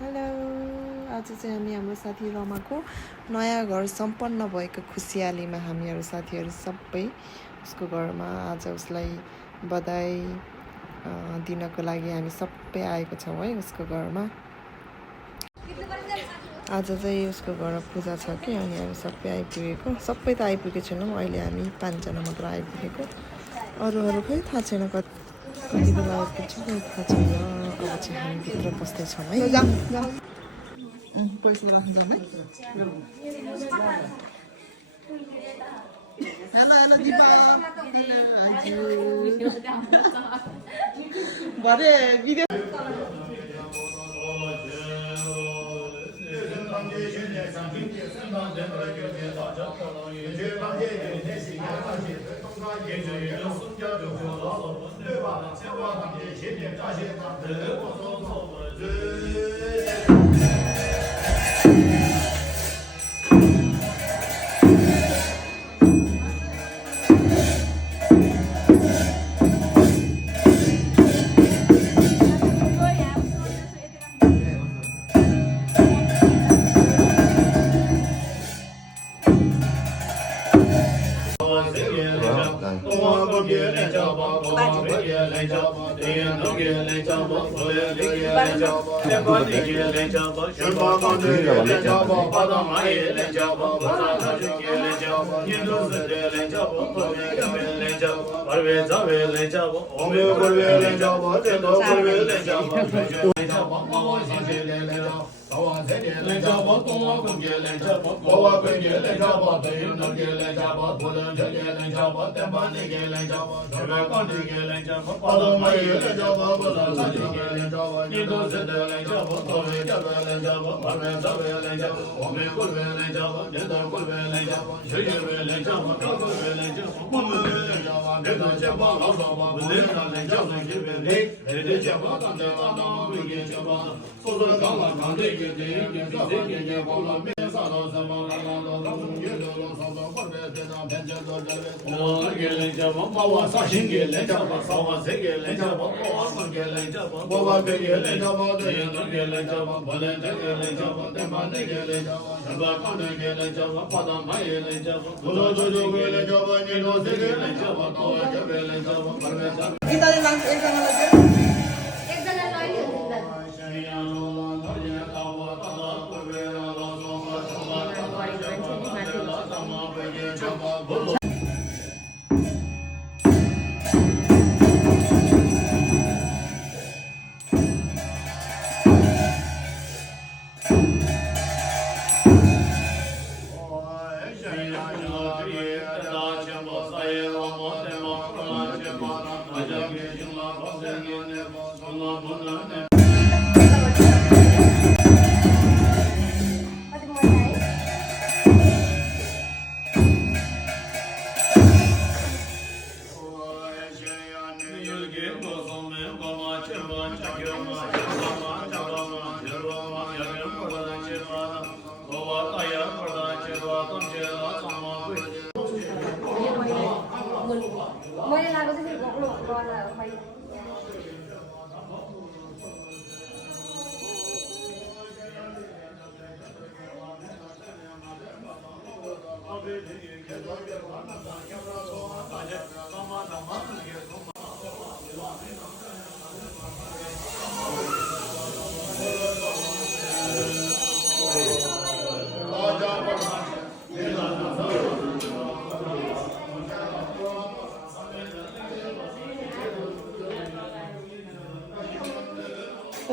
Hello आज चाहिँ हामी हाम्रो साथी रमाको नयाँ घर सम्पन्न भएको खुसियालीमा हामीहरू साथीहरू सबै उसको घरमा आज उसलाई बधाई दिनको लागि हामी सबै आएको छौँ है उसको घरमा। आज चाहिँ उसको घर पूजा छ कि अनि हामी सबै आइपुगेको, सबै त आइपुगेको छैनौँ, अहिले हामी 5 जना मात्र आइपुगेको, अरूहरू खै थाहा छैन कति बेला आइपुग्छ खै थाहा छैन। अब चाहिँ हामी भित्र बस्दैछौँ है। Hello, Diba. Bare video.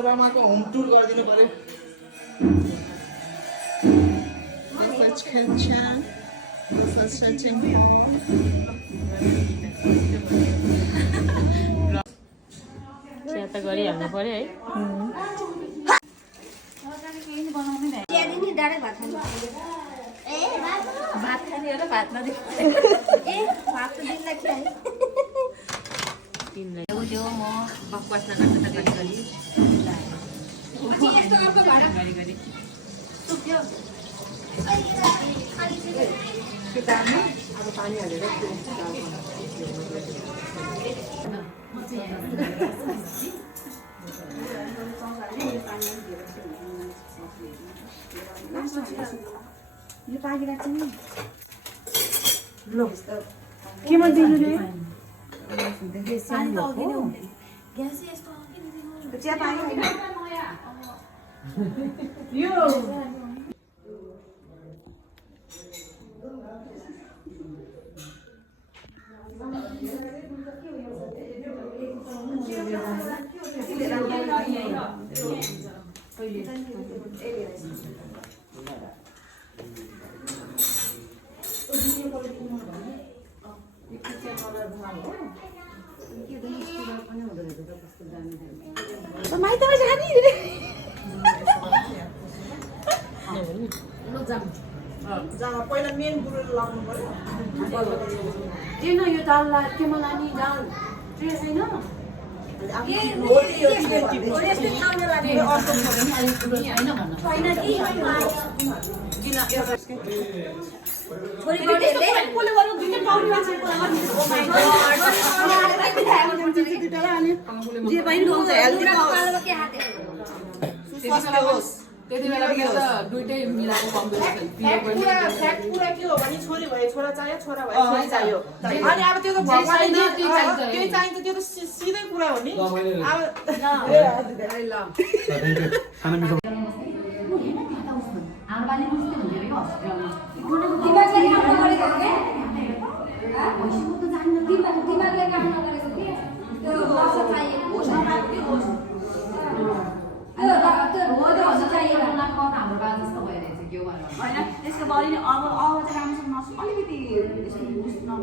रमाको होम टुर गरिदिनु पर्यो। चिया त गरिहाल्नु पर्यो है। भात खाने हो र भात नदिनु म बकवास नगर्नु त घरि अब पानी हालेर यो पाकिरहेको छ नि ल केमा दिनु नि चिया पानी यो पहिला मेन बुढो लाग्नु पर्यो यो दाललाई केमा लाने दाल ट्रे छैन त्यति बेला दुइटै मिलाएको कम्बिनेसन फ्याक्ट कुरा के हो भने छोरी भए छोरा चाहियो छोरा भए छोरी चाहियो अनि अब त्यो त भगवानले के चाहिन्छ त्यो त सिधै कुरा हो नि त्यसको बढी नै अब चाहिँ राम्रोसँग नसु अलिकति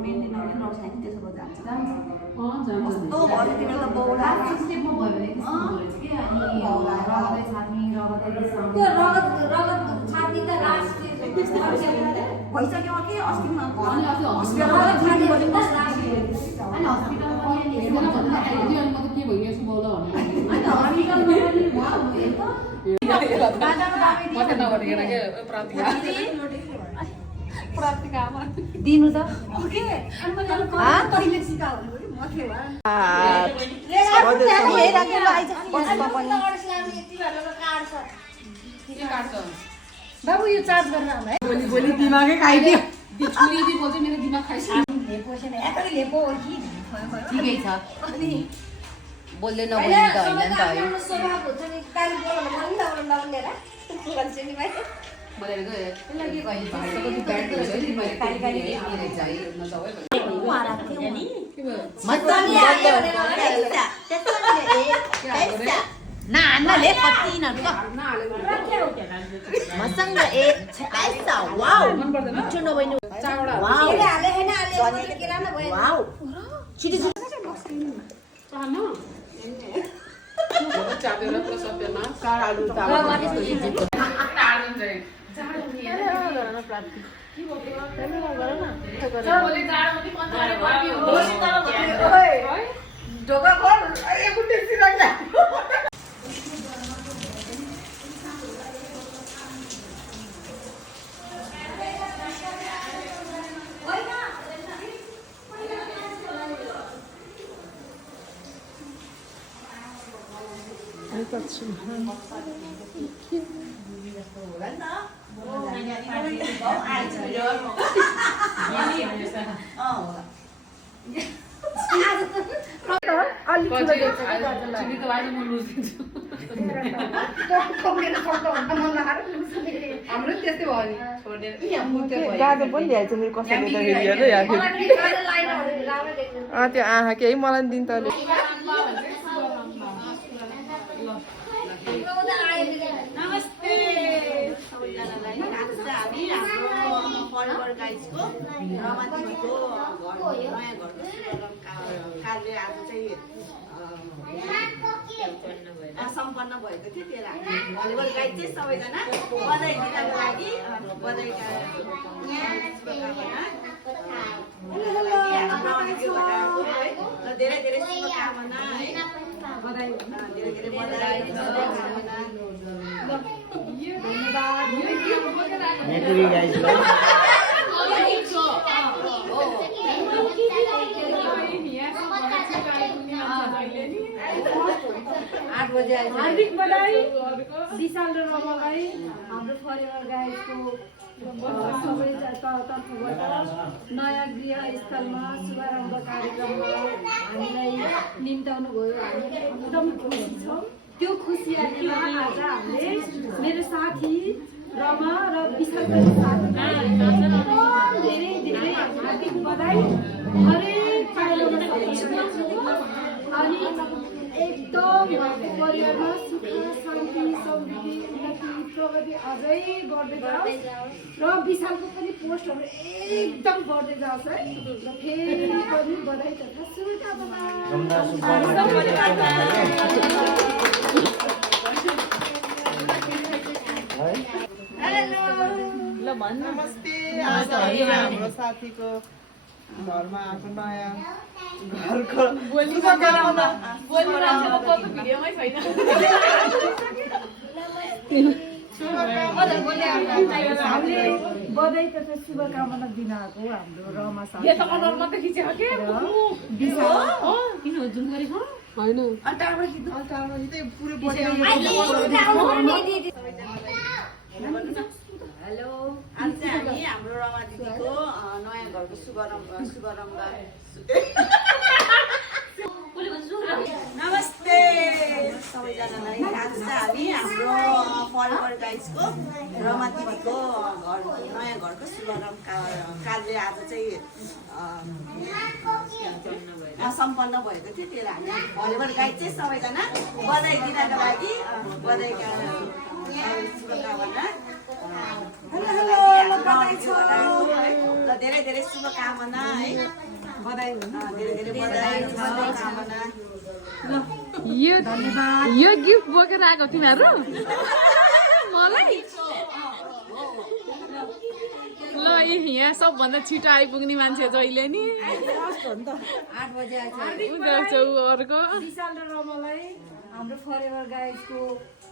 मेन्टेन गरेर नर्साइ त्यसो गर्दा कस्तो भयो तिमीले त बौला स्टेपमा भयो भने त्यो रगत छाती त लास्ट भइसक्यो कि अस्ति दिनु त बाबु यो चार्ज गर्न है भोलि दिमागै खाइदियो छुरी दिदी बोल्छ मेरो दिमाग खाइसक्यो ठिकै छ बोल्दै नबोल्ने त होइन नि त नानाले कति मसँग वाउ मिठो नभइनु वाउ छिटो गाजर पनि ल्याएछ मेरो कसैले त हेरेर त्यो आँखा केही मलाई दिन त सम्पन्न भएको थियो त्यो भलिबल गाइड चाहिँ सबैजना बधाई दिनको लागि बधाईका धेरै धेरै शुभकामना है बधाई धेरै धेरै बधाई हार्दिक बधाई विशाल र रमालाई हाम्रो फरेभर गायकको सबै तर्फबाट नयाँ गृहस्थलमा शुभारम्भ कार्यक्रममा हामीलाई निम्ताउनु भयो। हामी एकदम खुसी छौँ। त्यो खुसियालीमा आज हामीले मेरो साथी रमा र विशालको साथीलाई धेरै धेरै हार्दिक बधाई हरेक पाइलामा अनि एकदम परिवारमा सुख शान्ति समृद्धि उन्नति प्रगति अझै गर्दै जाओस् र विशालको पनि पोस्टहरू एकदम बढ्दै जाओस् है। र फेरि पनि बधाई तथा शुभकामना। नमस्ते। आज हाम्रो साथीको घरमा आएको नयाँ घरको शुभकामना। हामीले बधाई तथा शुभकामना दिन आएको हाम्रो रमा साथी हेलो, आज चाहिँ हामी हाम्रो रमा दिदीको नयाँ घरको शुभारम्भ नमस्ते सबैजनालाई। आज चाहिँ हामी हाम्रो फरेभर गाइजको रमा दिदीको नयाँ घरको शुभारम्भ कार्य आज चाहिँ सम्पन्न भएको थियो। त्यसले हामी फरेभर गाइज चाहिँ सबैजना बधाई दिनको लागि बधाईका शुभकामना। ल धेरै धेरै शुभकामना है। बधाई धेरै धेरै बधाई शुभकामना। यो गिफ्ट बोकेर आएको तिमीहरू मलाई ल यहाँ सबभन्दा छिटो आइपुग्ने मान्छे जहिले नि 8 बजे अर्को विशाल र रमालाई हाम्रो फरेभर गायकको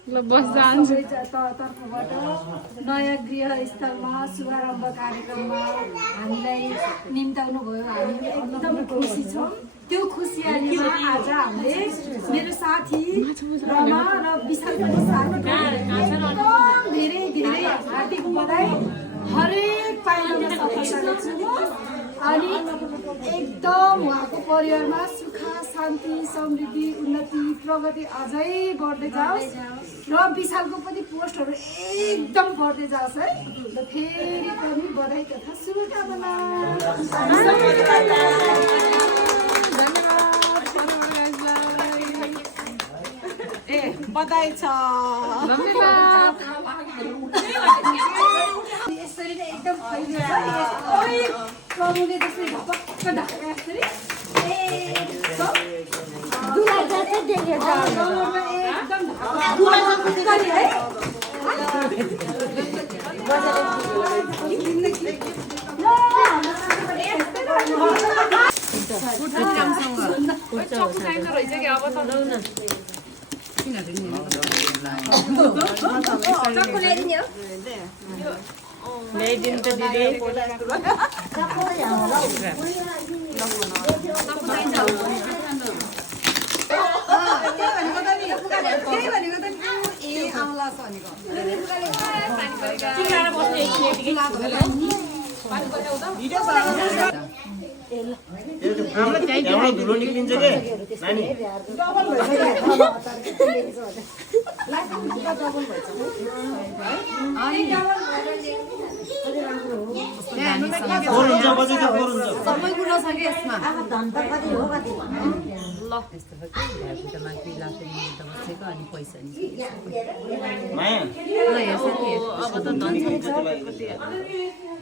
ल बस जान्छु तर्फबाट नयाँ गृहस्थलमा शुभारम्भ कार्यक्रममा हामीलाई निम्ताउनु भयो। हामी एकदम खुसी छौँ। त्यो खुसियालीमा आज हामीले मेरो साथी रमा र विशालको साथीलाई एकदम धेरै धेरै हार्दिक बधाई हरेक पाइलामा सफलता दिन्छु। अनि एकदम उहाँको परिवारमा सुख शान्ति समृद्धि उन्नति प्रगति अझै बढ्दै जाओस् र विशालको पनि पोस्टहरू एकदम बढ्दै जाओस् है। र फेरि पनि बधाई तथा शुभकामना। बधाई छ। यसरी नै एकदम फैलिन्छ। प्रभुले जसरी भपक्क ढाकेर यसरी एकदम ल्याइदिनु त दिदी धुलो निक्लिन्छ के नानी सबै कुरा छ कि यसमा। अब त धन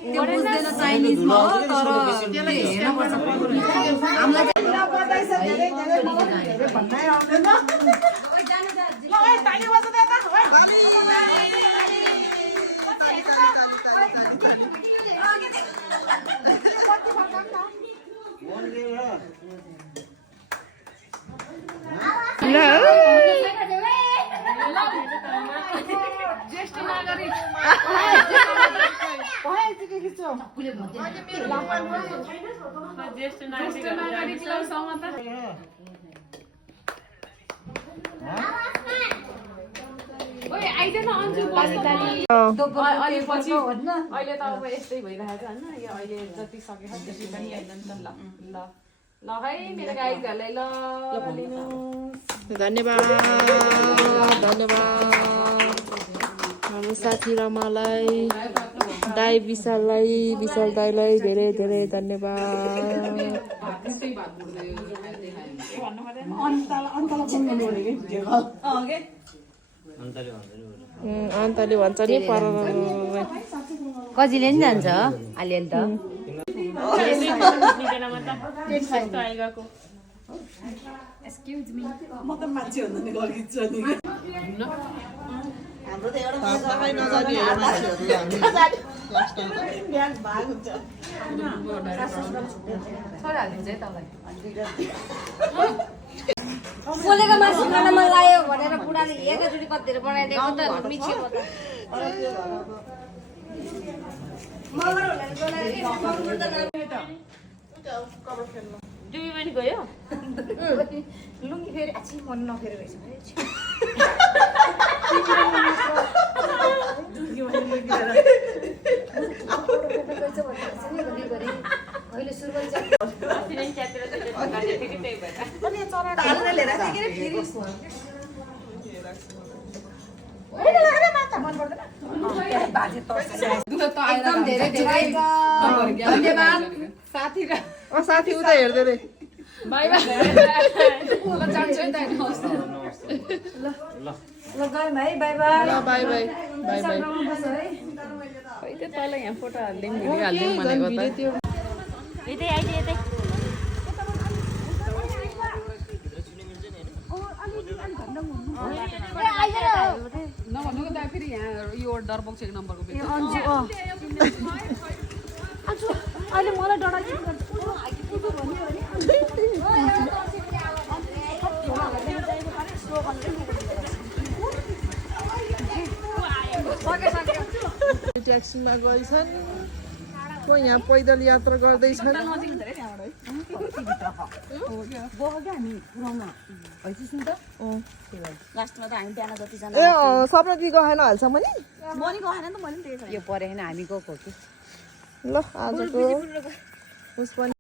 त्यो बुझ्दैन चाइनिजमा हो, तर त्यसलाई हेर्नुपर्छ। हामीलाई ज्येष्ठ नागरिक ज्येष्ठ नागरिकलाई समाचार ओए आइदेन अन्जु बस्दाखेरि अहिले पछि अहिले त अब यस्तै भइरहेको छ होइन यो अहिले जति सकेको त्यति पनि होइन नि त ल ल ल है मेरो गाईहरूलाई ल लिनुहोस् धन्यवाद हाम्रो साथी रमालाई दाई विशाललाई विशाल दाईलाई धेरै धेरै धन्यवाद अन्तले भन्छ नि पर कजिले नि जान्छ अलिअलि त हाम्रो त एउटा बिहान भाग हुन्छ पोलेको मासु खान मन लाग्यो भनेर बुढाले एकैचोटि कतिहरू बनाइदिएको त मिठो त डुबी पनि गयो लुङ्गी फेरि आछि मन नफेरि रहेछ अहिले सुरु गरिन्छ एकदम धेरै धेरै धन्यवाद साथी र साथी उता हेर्दै रे बाई बाई ल जान्छु है त ल गयौँ है बाई बाई ल बाई बाई बाई बाई खै त्यो तल यहाँ फोटो हालिदिउँ भिडियो हालिदिउँ भनेको त नभन्नुको त फेरि यहाँ यो डरबोक एक नम्बरको अहिले मलाई डर ट्याक्सीमा गएछन् को यहाँ पैदल यात्रा गर्दैछन् लास्टमा त हामी बिहान जतिजना ए सपना दिदी गएन हालसम्म नि मनी गएन त मैले पनि त्यही यो परेन हामी गएको कि ल आजको उस पनि